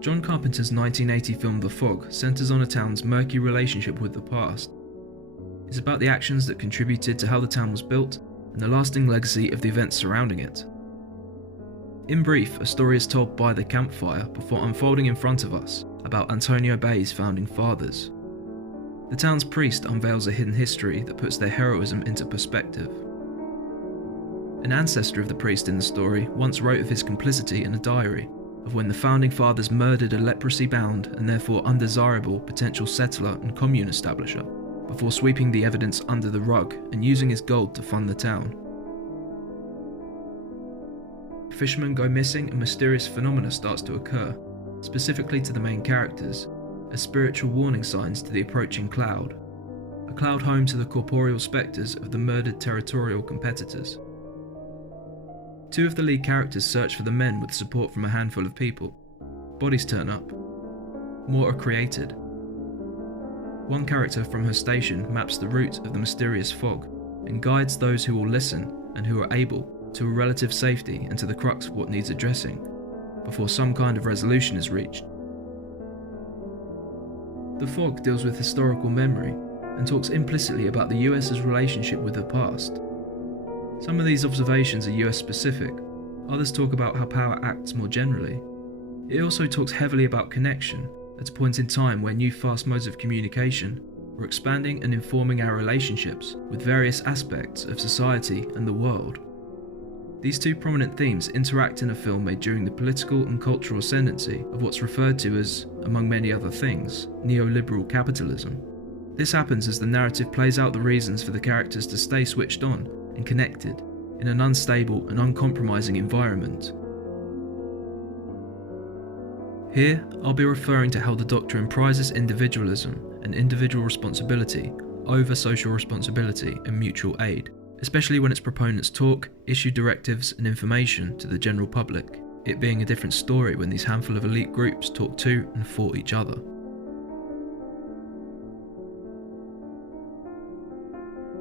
John Carpenter's 1980 film The Fog centres on a town's murky relationship with the past. It's about the actions that contributed to how the town was built and the lasting legacy of the events surrounding it. In brief, a story is told by the campfire before unfolding in front of us about Antonio Bay's founding fathers. The town's priest unveils a hidden history that puts their heroism into perspective. An ancestor of the priest in the story once wrote of his complicity in a diary of when the founding fathers murdered a leprosy-bound and therefore undesirable potential settler and commune establisher, before sweeping the evidence under the rug and using his gold to fund the town. Fishermen go missing and mysterious phenomena starts to occur, specifically to the main characters, as spiritual warning signs to the approaching cloud, a cloud home to the corporeal spectres of the murdered territorial competitors. Two of the lead characters search for the men with support from a handful of people. Bodies turn up. More are created. One character from her station maps the route of the mysterious fog and guides those who will listen and who are able to a relative safety and to the crux of what needs addressing, before some kind of resolution is reached. The Fog deals with historical memory and talks implicitly about the US's relationship with the past. Some of these observations are US specific, others talk about how power acts more generally. It also talks heavily about connection at a point in time where new fast modes of communication were expanding and informing our relationships with various aspects of society and the world. These two prominent themes interact in a film made during the political and cultural ascendancy of what's referred to as, among many other things, neoliberal capitalism. This happens as the narrative plays out the reasons for the characters to stay switched on and connected in an unstable and uncompromising environment. Here, I'll be referring to how the doctrine prizes individualism and individual responsibility over social responsibility and mutual aid, especially when its proponents talk, issue directives and information to the general public, it being a different story when these handful of elite groups talk to and for each other.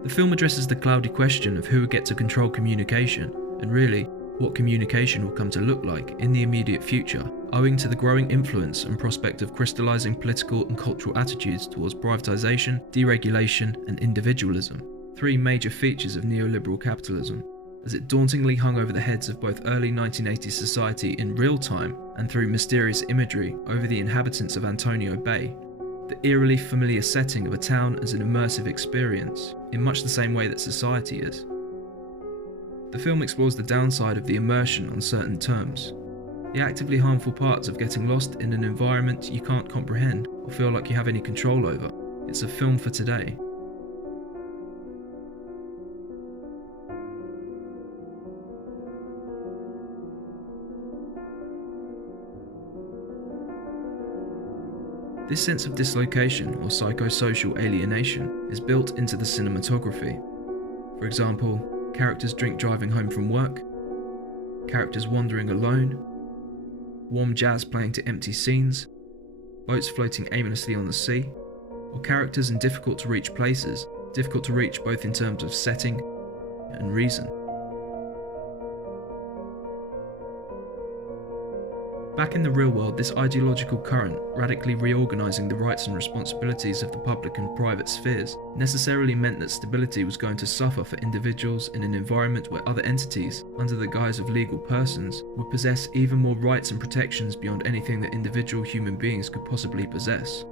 The film addresses the cloudy question of who would get to control communication, and really, what communication will come to look like in the immediate future, owing to the growing influence and prospect of crystallizing political and cultural attitudes towards privatization, deregulation, and individualism, three major features of neoliberal capitalism, as it dauntingly hung over the heads of both early 1980s society in real time and through mysterious imagery over the inhabitants of Antonio Bay. The eerily familiar setting of a town as an immersive experience, in much the same way that society is. The film explores the downside of the immersion on certain terms, the actively harmful parts of getting lost in an environment you can't comprehend or feel like you have any control over. It's a film for today. This sense of dislocation or psychosocial alienation is built into the cinematography. For example, characters drink driving home from work, characters wandering alone, warm jazz playing to empty scenes, boats floating aimlessly on the sea, or characters in difficult to reach places, difficult to reach both in terms of setting and reason. Back in the real world, this ideological current, radically reorganising the rights and responsibilities of the public and private spheres, necessarily meant that stability was going to suffer for individuals in an environment where other entities, under the guise of legal persons, would possess even more rights and protections beyond anything that individual human beings could possibly possess.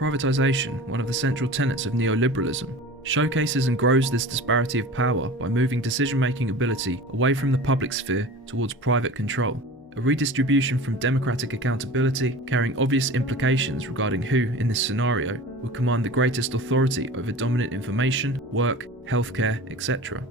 Privatisation, one of the central tenets of neoliberalism, showcases and grows this disparity of power by moving decision-making ability away from the public sphere towards private control. A redistribution from democratic accountability, carrying obvious implications regarding who, in this scenario, would command the greatest authority over dominant information, work, healthcare, etc.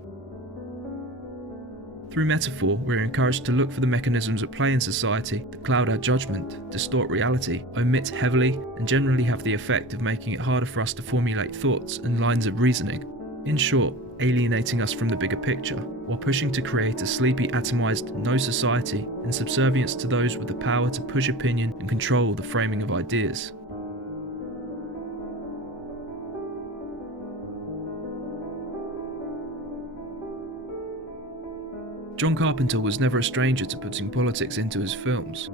Through metaphor, we're encouraged to look for the mechanisms at play in society that cloud our judgment, distort reality, omit heavily, and generally have the effect of making it harder for us to formulate thoughts and lines of reasoning. In short, alienating us from the bigger picture, while pushing to create a sleepy, atomized no society in subservience to those with the power to push opinion and control the framing of ideas. John Carpenter was never a stranger to putting politics into his films.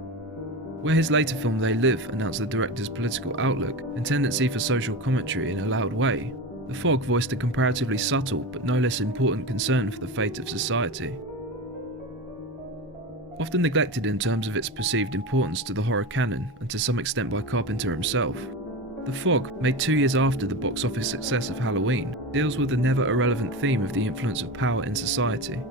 Where his later film They Live announced the director's political outlook and tendency for social commentary in a loud way, The Fog voiced a comparatively subtle but no less important concern for the fate of society. Often neglected in terms of its perceived importance to the horror canon and to some extent by Carpenter himself, The Fog, made 2 years after the box office success of Halloween, deals with the never irrelevant theme of the influence of power in society.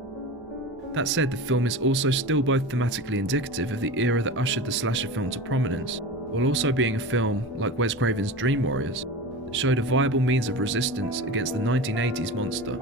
That said, the film is also still both thematically indicative of the era that ushered the slasher film to prominence, while also being a film, like Wes Craven's Dream Warriors, that showed a viable means of resistance against the 1980s monster.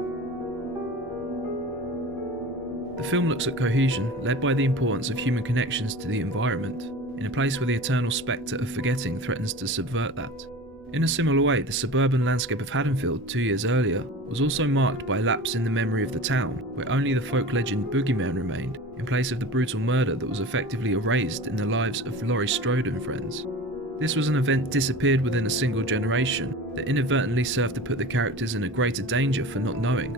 The film looks at cohesion, led by the importance of human connections to the environment, in a place where the eternal spectre of forgetting threatens to subvert that. In a similar way, the suburban landscape of Haddonfield 2 years earlier was also marked by a lapse in the memory of the town, where only the folk legend Boogeyman remained, in place of the brutal murder that was effectively erased in the lives of Laurie Strode and friends. This was an event disappeared within a single generation that inadvertently served to put the characters in a greater danger for not knowing.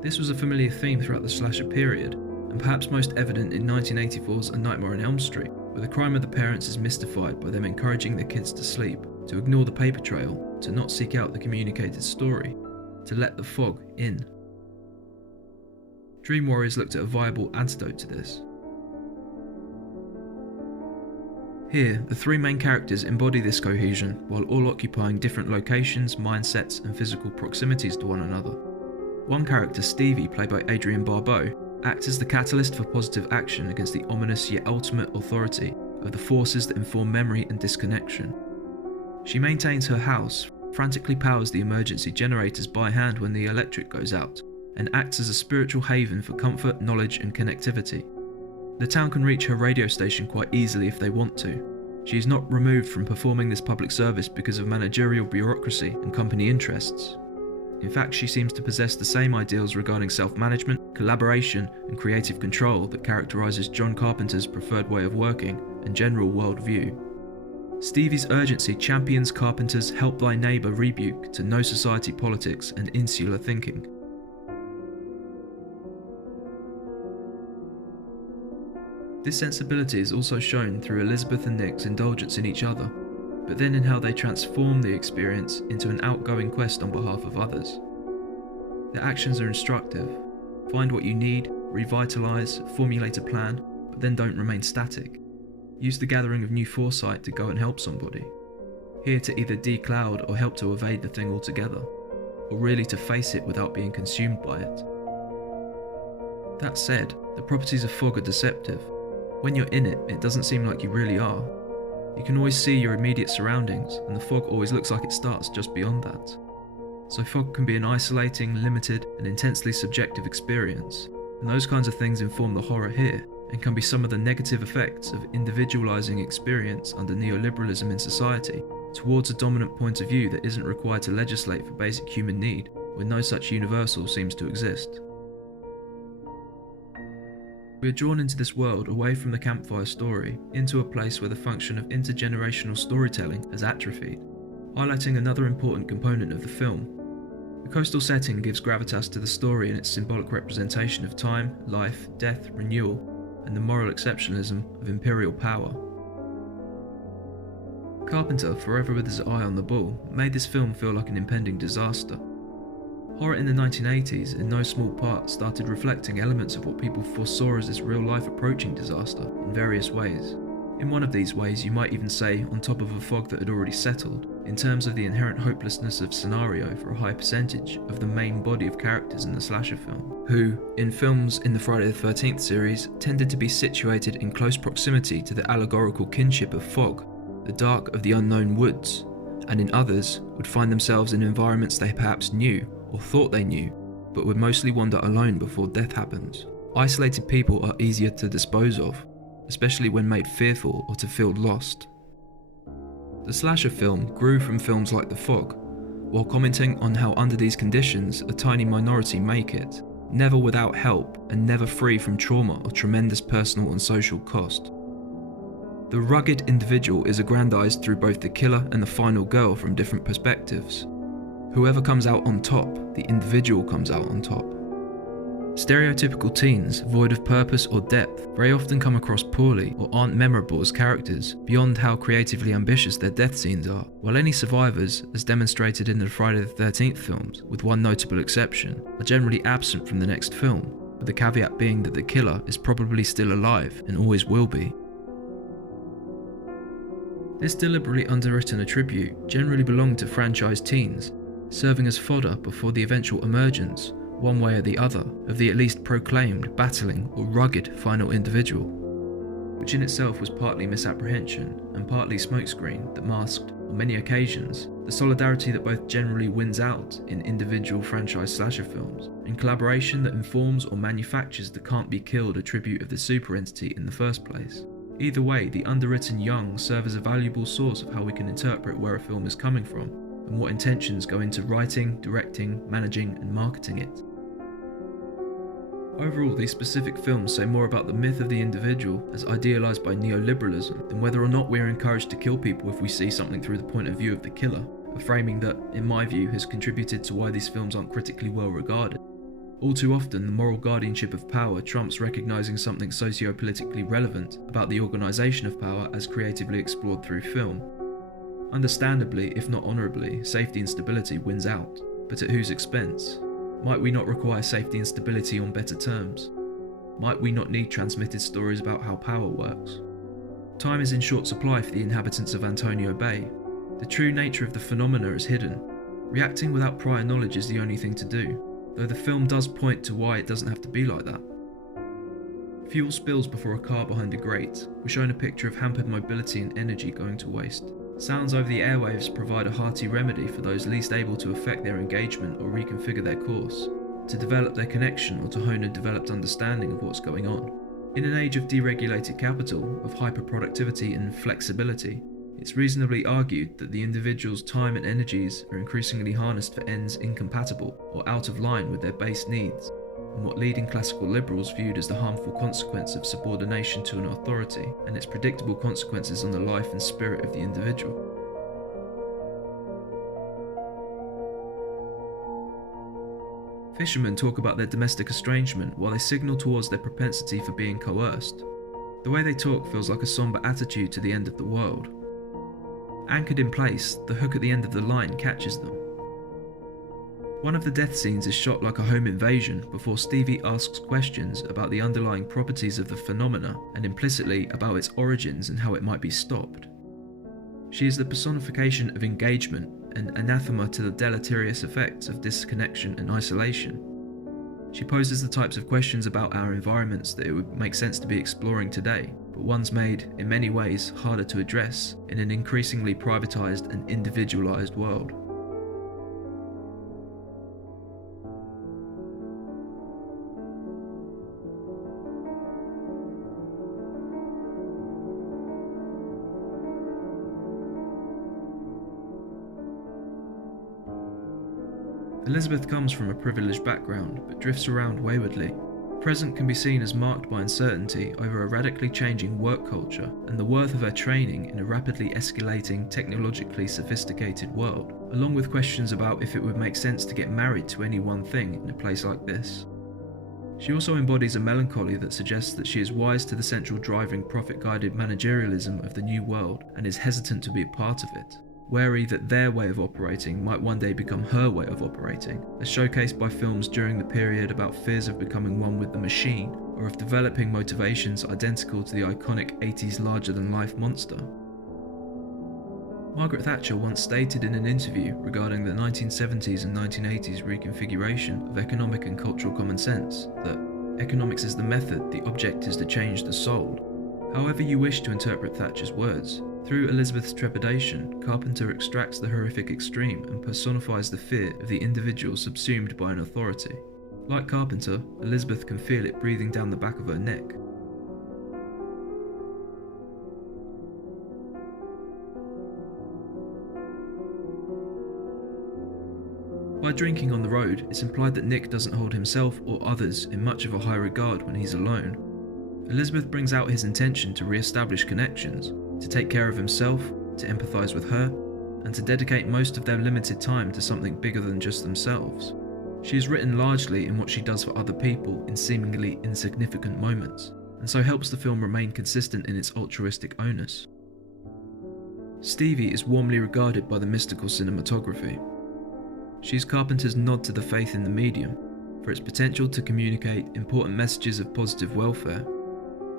This was a familiar theme throughout the slasher period, and perhaps most evident in 1984's A Nightmare on Elm Street, where the crime of the parents is mystified by them encouraging their kids to sleep, to ignore the paper trail, to not seek out the communicated story, to let the fog in. Dream Warriors looked at a viable antidote to this. Here, the three main characters embody this cohesion, while all occupying different locations, mindsets, and physical proximities to one another. One character, Stevie, played by Adrienne Barbeau, acts as the catalyst for positive action against the ominous yet ultimate authority of the forces that inform memory and disconnection. She maintains her house, frantically powers the emergency generators by hand when the electric goes out, and acts as a spiritual haven for comfort, knowledge, and connectivity. The town can reach her radio station quite easily if they want to. She is not removed from performing this public service because of managerial bureaucracy and company interests. In fact, she seems to possess the same ideals regarding self-management, collaboration, and creative control that characterizes John Carpenter's preferred way of working and general worldview. Stevie's urgency champions Carpenter's help thy neighbour rebuke to no society politics and insular thinking. This sensibility is also shown through Elizabeth and Nick's indulgence in each other, but then in how they transform the experience into an outgoing quest on behalf of others. Their actions are instructive. Find what you need, revitalise, formulate a plan, but then don't remain static. Use the gathering of new foresight to go and help somebody. Here to either decloud or help to evade the thing altogether, or really to face it without being consumed by it. That said, the properties of fog are deceptive. When you're in it, it doesn't seem like you really are. You can always see your immediate surroundings, and the fog always looks like it starts just beyond that. So fog can be an isolating, limited, and intensely subjective experience, and those kinds of things inform the horror here, and can be some of the negative effects of individualizing experience under neoliberalism in society, towards a dominant point of view that isn't required to legislate for basic human need, when no such universal seems to exist. We are drawn into this world away from the campfire story, into a place where the function of intergenerational storytelling has atrophied, highlighting another important component of the film. The coastal setting gives gravitas to the story in its symbolic representation of time, life, death, renewal, and the moral exceptionalism of imperial power. Carpenter, forever with his eye on the ball, made this film feel like an impending disaster. Horror in the 1980s, in no small part, started reflecting elements of what people foresaw as this real-life approaching disaster in various ways. In one of these ways, you might even say, on top of a fog that had already settled, in terms of the inherent hopelessness of scenario for a high percentage of the main body of characters in the slasher film, who, in films in the Friday the 13th series, tended to be situated in close proximity to the allegorical kinship of fog, the dark of the unknown woods, and in others, would find themselves in environments they perhaps knew, or thought they knew, but would mostly wander alone before death happens. Isolated people are easier to dispose of, especially when made fearful or to feel lost. The slasher film grew from films like The Fog, while commenting on how under these conditions a tiny minority make it, never without help and never free from trauma or tremendous personal and social cost. The rugged individual is aggrandized through both the killer and the final girl from different perspectives. Whoever comes out on top, the individual comes out on top. Stereotypical teens, void of purpose or depth, very often come across poorly or aren't memorable as characters, beyond how creatively ambitious their death scenes are, while any survivors, as demonstrated in the Friday the 13th films, with one notable exception, are generally absent from the next film, with the caveat being that the killer is probably still alive and always will be. This deliberately underwritten attribute generally belonged to franchise teens, serving as fodder before the eventual emergence, one way or the other, of the at least proclaimed, battling, or rugged final individual, which in itself was partly misapprehension and partly smokescreen that masked, on many occasions, the solidarity that both generally wins out in individual franchise slasher films, and collaboration that informs or manufactures the can't-be-killed attribute of the super entity in the first place. Either way, the underwritten young serve as a valuable source of how we can interpret where a film is coming from, and what intentions go into writing, directing, managing, and marketing it. Overall, these specific films say more about the myth of the individual as idealised by neoliberalism than whether or not we are encouraged to kill people if we see something through the point of view of the killer, a framing that, in my view, has contributed to why these films aren't critically well regarded. All too often, the moral guardianship of power trumps recognising something socio-politically relevant about the organisation of power as creatively explored through film. Understandably, if not honourably, safety and stability wins out, but at whose expense? Might we not require safety and stability on better terms? Might we not need transmitted stories about how power works? Time is in short supply for the inhabitants of Antonio Bay. The true nature of the phenomena is hidden. Reacting without prior knowledge is the only thing to do, though the film does point to why it doesn't have to be like that. Fuel spills before a car behind a grate. We're shown a picture of hampered mobility and energy going to waste. Sounds over the airwaves provide a hearty remedy for those least able to affect their engagement or reconfigure their course, to develop their connection or to hone a developed understanding of what's going on. In an age of deregulated capital, of hyperproductivity and flexibility, it's reasonably argued that the individual's time and energies are increasingly harnessed for ends incompatible or out of line with their base needs, and what leading classical liberals viewed as the harmful consequence of subordination to an authority and its predictable consequences on the life and spirit of the individual. Fishermen talk about their domestic estrangement while they signal towards their propensity for being coerced. The way they talk feels like a somber attitude to the end of the world. Anchored in place, the hook at the end of the line catches them. One of the death scenes is shot like a home invasion before Stevie asks questions about the underlying properties of the phenomena and implicitly about its origins and how it might be stopped. She is the personification of engagement and anathema to the deleterious effects of disconnection and isolation. She poses the types of questions about our environments that it would make sense to be exploring today, but ones made, in many ways, harder to address in an increasingly privatised and individualised world. Elizabeth comes from a privileged background, but drifts around waywardly. Present can be seen as marked by uncertainty over a radically changing work culture and the worth of her training in a rapidly escalating, technologically sophisticated world, along with questions about if it would make sense to get married to any one thing in a place like this. She also embodies a melancholy that suggests that she is wise to the central driving profit-guided managerialism of the new world and is hesitant to be a part of it, wary that their way of operating might one day become her way of operating, as showcased by films during the period about fears of becoming one with the machine, or of developing motivations identical to the iconic 80s larger-than-life monster. Margaret Thatcher once stated in an interview regarding the 1970s and 1980s reconfiguration of economic and cultural common sense that economics is the method, the object is to change the soul. However you wish to interpret Thatcher's words, through Elizabeth's trepidation, Carpenter extracts the horrific extreme and personifies the fear of the individual subsumed by an authority. Like Carpenter, Elizabeth can feel it breathing down the back of her neck. By drinking on the road, it's implied that Nick doesn't hold himself or others in much of a high regard when he's alone. Elizabeth brings out his intention to re-establish connections, to take care of himself, to empathise with her, and to dedicate most of their limited time to something bigger than just themselves. She is written largely in what she does for other people in seemingly insignificant moments, and so helps the film remain consistent in its altruistic onus. Stevie is warmly regarded by the mystical cinematography. She is Carpenter's nod to the faith in the medium, for its potential to communicate important messages of positive welfare,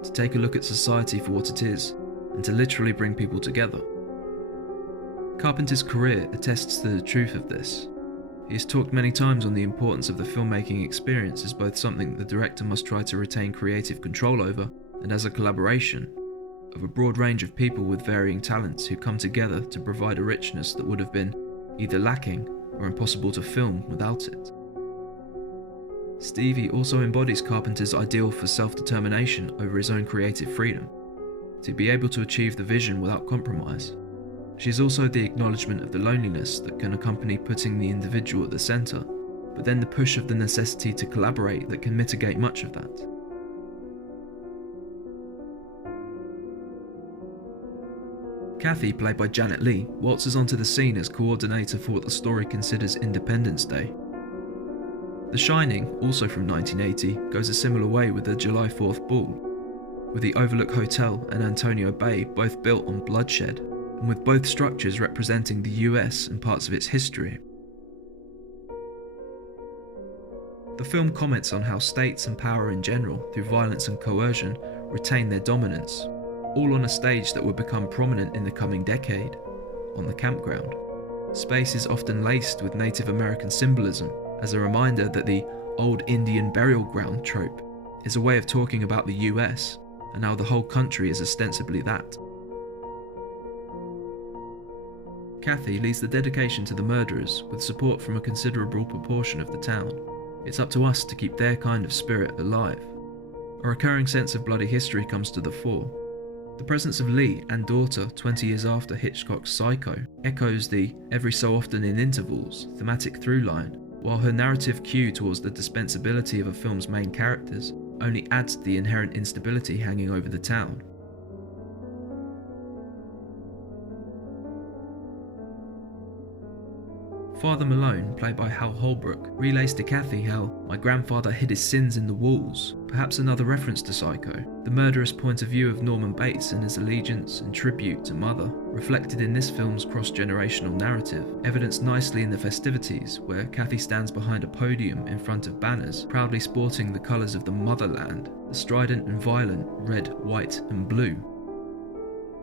to take a look at society for what it is, and to literally bring people together. Carpenter's career attests to the truth of this. He has talked many times on the importance of the filmmaking experience as both something the director must try to retain creative control over, and as a collaboration of a broad range of people with varying talents who come together to provide a richness that would have been either lacking or impossible to film without it. Stevie also embodies Carpenter's ideal for self-determination over his own creative freedom, to be able to achieve the vision without compromise. She is also the acknowledgement of the loneliness that can accompany putting the individual at the centre, but then the push of the necessity to collaborate that can mitigate much of that. Kathy, played by Janet Leigh, waltzes onto the scene as coordinator for what the story considers Independence Day. The Shining, also from 1980, goes a similar way with the July 4th ball, with the Overlook Hotel and Antonio Bay both built on bloodshed, and with both structures representing the US and parts of its history. The film comments on how states and power in general, through violence and coercion, retain their dominance, all on a stage that would become prominent in the coming decade, on the campground. Space is often laced with Native American symbolism, as a reminder that the old Indian burial ground trope is a way of talking about the US, and how the whole country is ostensibly that. Kathy leads the dedication to the murderers with support from a considerable proportion of the town. It's up to us to keep their kind of spirit alive. A recurring sense of bloody history comes to the fore. The presence of Lee and daughter 20 years after Hitchcock's Psycho echoes the every so often in intervals thematic through line, while her narrative cue towards the dispensability of a film's main characters only adds to the inherent instability hanging over the town. Father Malone, played by Hal Holbrook, relays to Kathy how my grandfather hid his sins in the walls, perhaps another reference to Psycho, the murderous point of view of Norman Bates and his allegiance and tribute to Mother, reflected in this film's cross-generational narrative, evidenced nicely in the festivities, where Kathy stands behind a podium in front of banners, proudly sporting the colours of the motherland, the strident and violent red, white and blue.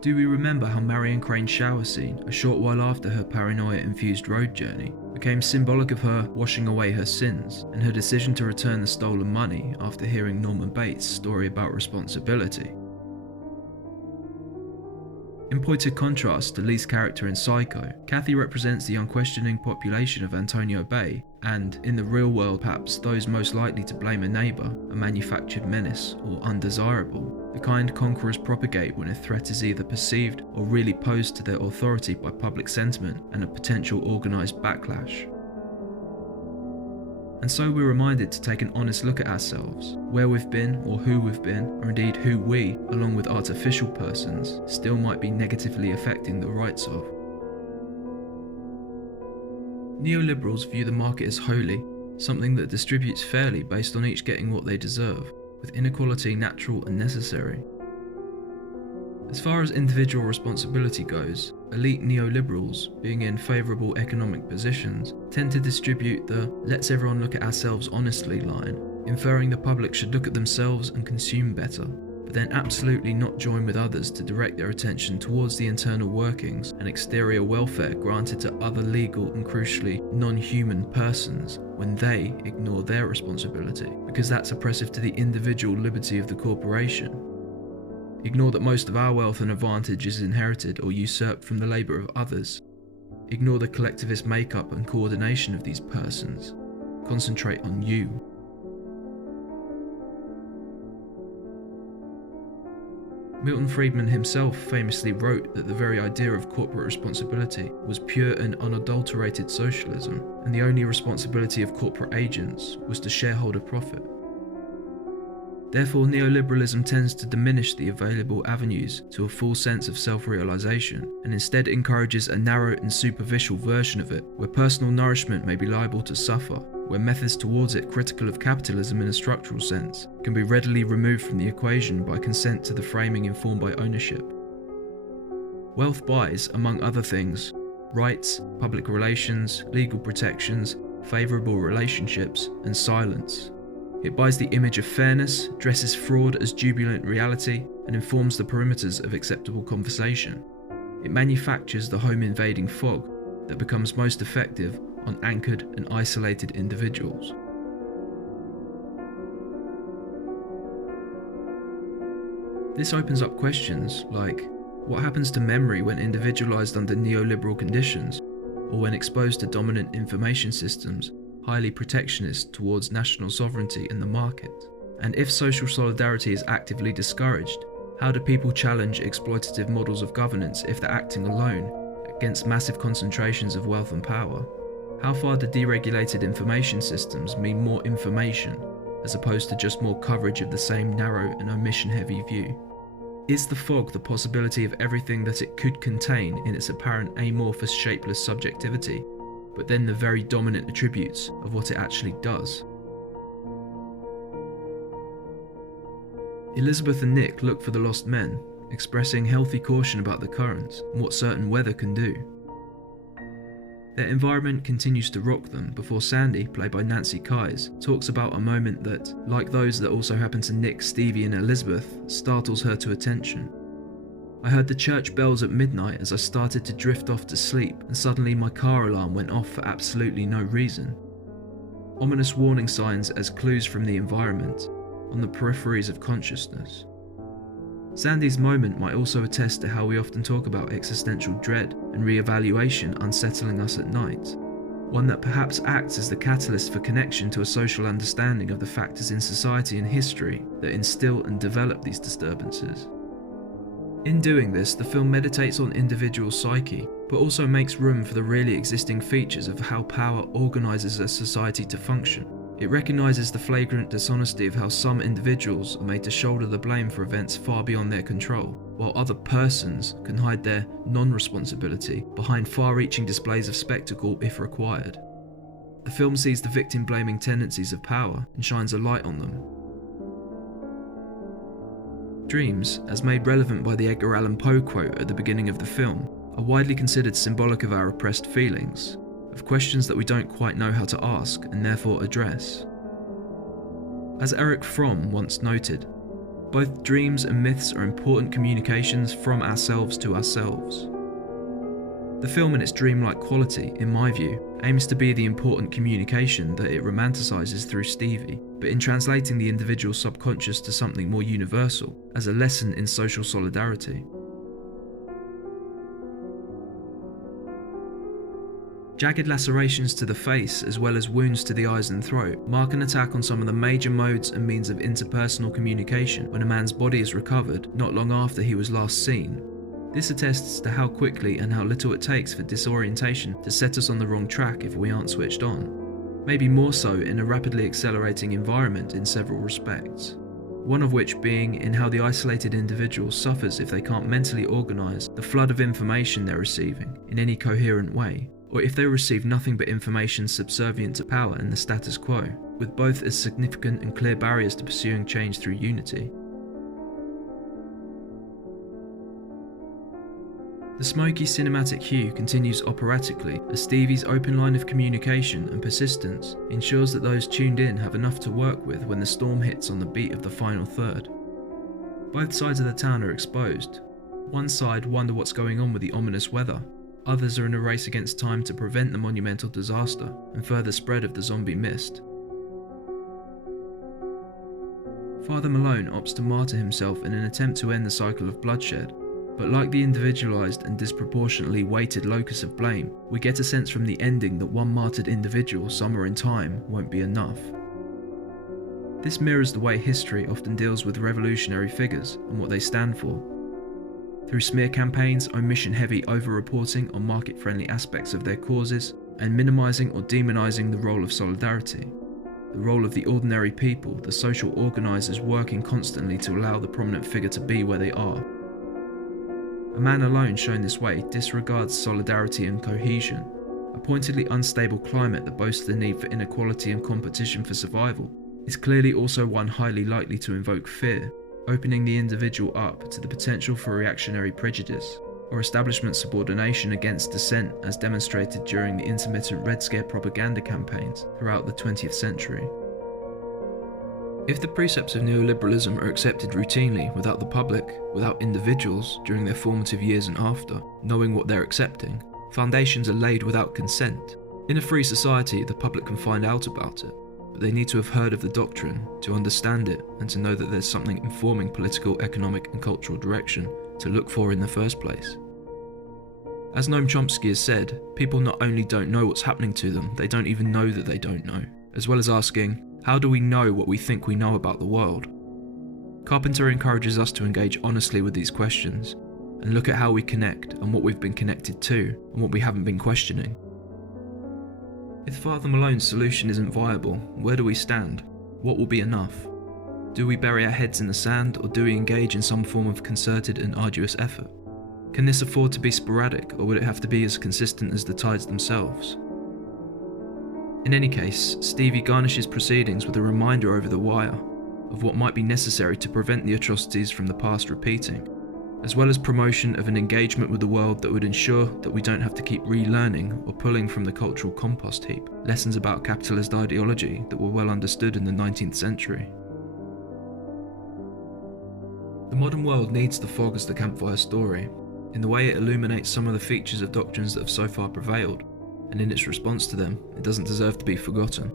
Do we remember how Marion Crane's shower scene, a short while after her paranoia-infused road journey, became symbolic of her washing away her sins, and her decision to return the stolen money after hearing Norman Bates' story about responsibility? In pointed contrast to Lee's character in Psycho, Kathy represents the unquestioning population of Antonio Bay, and, in the real world perhaps those most likely to blame a neighbour, a manufactured menace, or undesirable, the kind conquerors propagate when a threat is either perceived or really posed to their authority by public sentiment and a potential organised backlash. And so we're reminded to take an honest look at ourselves, where we've been or who we've been, or indeed who we, along with artificial persons, still might be negatively affecting the rights of. Neoliberals view the market as holy, something that distributes fairly based on each getting what they deserve, with inequality natural and necessary. As far as individual responsibility goes, elite neoliberals, being in favourable economic positions, tend to distribute the "let's everyone look at ourselves honestly" line, inferring the public should look at themselves and consume better, but then absolutely not join with others to direct their attention towards the internal workings and exterior welfare granted to other legal and crucially non-human persons when they ignore their responsibility, because that's oppressive to the individual liberty of the corporation. Ignore that most of our wealth and advantage is inherited or usurped from the labour of others. Ignore the collectivist makeup and coordination of these persons. Concentrate on you. Milton Friedman himself famously wrote that the very idea of corporate responsibility was pure and unadulterated socialism, and the only responsibility of corporate agents was to shareholder profit. Therefore, neoliberalism tends to diminish the available avenues to a full sense of self-realisation, and instead encourages a narrow and superficial version of it, where personal nourishment may be liable to suffer, where methods towards it critical of capitalism in a structural sense can be readily removed from the equation by consent to the framing informed by ownership. Wealth buys, among other things, rights, public relations, legal protections, favourable relationships, and silence. It buys the image of fairness, dresses fraud as jubilant reality, and informs the perimeters of acceptable conversation. It manufactures the home-invading fog that becomes most effective on anchored and isolated individuals. This opens up questions like, what happens to memory when individualized under neoliberal conditions, or when exposed to dominant information systems, highly protectionist towards national sovereignty and the market? And if social solidarity is actively discouraged, how do people challenge exploitative models of governance if they're acting alone against massive concentrations of wealth and power? How far do deregulated information systems mean more information, as opposed to just more coverage of the same narrow and omission-heavy view? Is the fog the possibility of everything that it could contain in its apparent amorphous, shapeless subjectivity, but then the very dominant attributes of what it actually does? Elizabeth and Nick look for the lost men, expressing healthy caution about the currents and what certain weather can do. Their environment continues to rock them before Sandy, played by Nancy Kyes, talks about a moment that, like those that also happen to Nick, Stevie and Elizabeth, startles her to attention. I heard the church bells at midnight as I started to drift off to sleep, and suddenly my car alarm went off for absolutely no reason. Ominous warning signs as clues from the environment, on the peripheries of consciousness. Sandy's moment might also attest to how we often talk about existential dread and re-evaluation unsettling us at night, one that perhaps acts as the catalyst for connection to a social understanding of the factors in society and history that instill and develop these disturbances. In doing this, the film meditates on individual psyche, but also makes room for the really existing features of how power organises a society to function. It recognises the flagrant dishonesty of how some individuals are made to shoulder the blame for events far beyond their control, while other persons can hide their non-responsibility behind far-reaching displays of spectacle if required. The film sees the victim-blaming tendencies of power and shines a light on them. Dreams, as made relevant by the Edgar Allan Poe quote at the beginning of the film, are widely considered symbolic of our repressed feelings, of questions that we don't quite know how to ask and therefore address. As Erich Fromm once noted, both dreams and myths are important communications from ourselves to ourselves. The film in its dreamlike quality, in my view, aims to be the important communication that it romanticizes through Stevie, but in translating the individual subconscious to something more universal, as a lesson in social solidarity. Jagged lacerations to the face, as well as wounds to the eyes and throat, mark an attack on some of the major modes and means of interpersonal communication when a man's body is recovered not long after he was last seen. This attests to how quickly and how little it takes for disorientation to set us on the wrong track if we aren't switched on. Maybe more so in a rapidly accelerating environment in several respects. One of which being in how the isolated individual suffers if they can't mentally organise the flood of information they're receiving in any coherent way, or if they receive nothing but information subservient to power and the status quo, with both as significant and clear barriers to pursuing change through unity. The smoky cinematic hue continues operatically as Stevie's open line of communication and persistence ensures that those tuned in have enough to work with when the storm hits on the beat of the final third. Both sides of the town are exposed. One side wonder what's going on with the ominous weather. Others are in a race against time to prevent the monumental disaster and further spread of the zombie mist. Father Malone opts to martyr himself in an attempt to end the cycle of bloodshed, but like the individualised and disproportionately weighted locus of blame, we get a sense from the ending that one martyred individual somewhere in time won't be enough. This mirrors the way history often deals with revolutionary figures and what they stand for. Through smear campaigns, omission-heavy over-reporting on market-friendly aspects of their causes, and minimising or demonising the role of solidarity. The role of the ordinary people, the social organisers working constantly to allow the prominent figure to be where they are. A man alone shown this way disregards solidarity and cohesion, a pointedly unstable climate that boasts the need for inequality and competition for survival, is clearly also one highly likely to invoke fear, opening the individual up to the potential for reactionary prejudice, or establishment subordination against dissent as demonstrated during the intermittent Red Scare propaganda campaigns throughout the 20th century. If the precepts of neoliberalism are accepted routinely without the public, without individuals during their formative years and after, knowing what they're accepting, foundations are laid without consent. In a free society, the public can find out about it, but they need to have heard of the doctrine, to understand it, and to know that there's something informing political, economic, and cultural direction to look for in the first place. As Noam Chomsky has said, people not only don't know what's happening to them, they don't even know that they don't know, as well as asking, how do we know what we think we know about the world? Carpenter encourages us to engage honestly with these questions, and look at how we connect and what we've been connected to, and what we haven't been questioning. If Father Malone's solution isn't viable, where do we stand? What will be enough? Do we bury our heads in the sand, or do we engage in some form of concerted and arduous effort? Can this afford to be sporadic, or would it have to be as consistent as the tides themselves? In any case, Stevie garnishes proceedings with a reminder over the wire of what might be necessary to prevent the atrocities from the past repeating, as well as promotion of an engagement with the world that would ensure that we don't have to keep relearning or pulling from the cultural compost heap lessons about capitalist ideology that were well understood in the 19th century. The modern world needs the fog as the campfire story, in the way it illuminates some of the features of doctrines that have so far prevailed, and in its response to them, it doesn't deserve to be forgotten.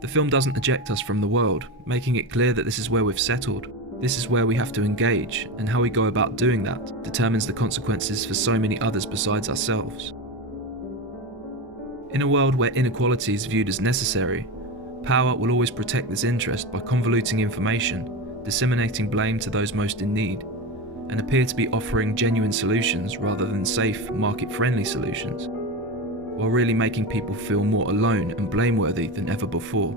The film doesn't eject us from the world, making it clear that this is where we've settled, this is where we have to engage, and how we go about doing that determines the consequences for so many others besides ourselves. In a world where inequality is viewed as necessary, power will always protect this interest by convoluting information, disseminating blame to those most in need, and appear to be offering genuine solutions rather than safe, market-friendly solutions, while really making people feel more alone and blameworthy than ever before.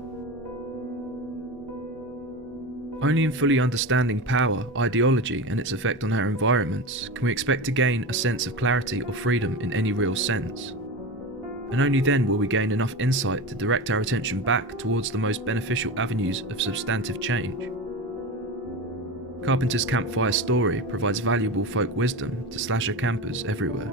Only in fully understanding power, ideology, and its effect on our environments can we expect to gain a sense of clarity or freedom in any real sense. And only then will we gain enough insight to direct our attention back towards the most beneficial avenues of substantive change. Carpenter's campfire story provides valuable folk wisdom to slasher campers everywhere.